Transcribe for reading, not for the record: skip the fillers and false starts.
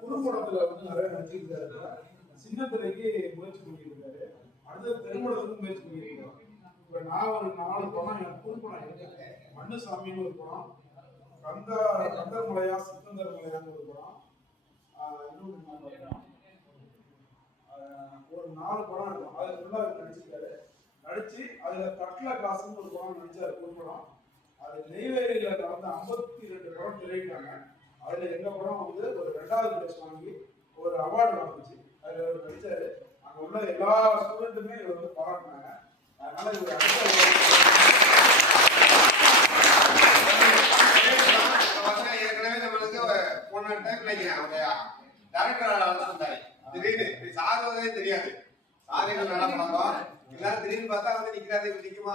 குறும்படத்துல வந்து நிறைய நடிச்சிருக்காரு. சின்ன திரைக்கு முயற்சி பண்ணியிருக்காரு. அடுத்த திருமணத்துக்கு முயற்சி பண்ணியிருக்காரு. இப்ப நான் ஒரு 4 படம் எனக்கு குறும்படம் இருக்கேன். மண்ணுசாமின்னு ஒரு படம், கந்தர்மலையா சிக்கந்தர் மலையான்னு ஒரு படம், ஒரு 4 படம் இருக்கும். அதுல ஃபுல்லா நடிச்சிருக்காரு. நடிச்சு அதுல கட்ல காசுன்னு ஒரு படம் நடிச்சாரு குறும்படம். அது நெய்வேலியில வந்து 52 படம் திரையிட்டாங்க. அதுல எங்க படம் வந்து ஒரு 2வது பிளேஸ் வாங்கி ஒரு அவார்டு வாங்குச்சு. அதுல ஒரு நடிச்சாரு. அங்க உள்ள எல்லா ஸ்டூடெண்ட்டுமே இவர் வந்து பாராட்டினாங்க. அதனால இவர் ஏற்கனவே நம்மளுக்கு போன டைம்ல அவங்க டைரக்டர் திடீர்னு சார் தெரியாது. சாரிகள் நல்லா பழக்கம் எல்லாரும் திடீர்னு பார்த்தா வந்து நிக்கிறாரு நிக்குமா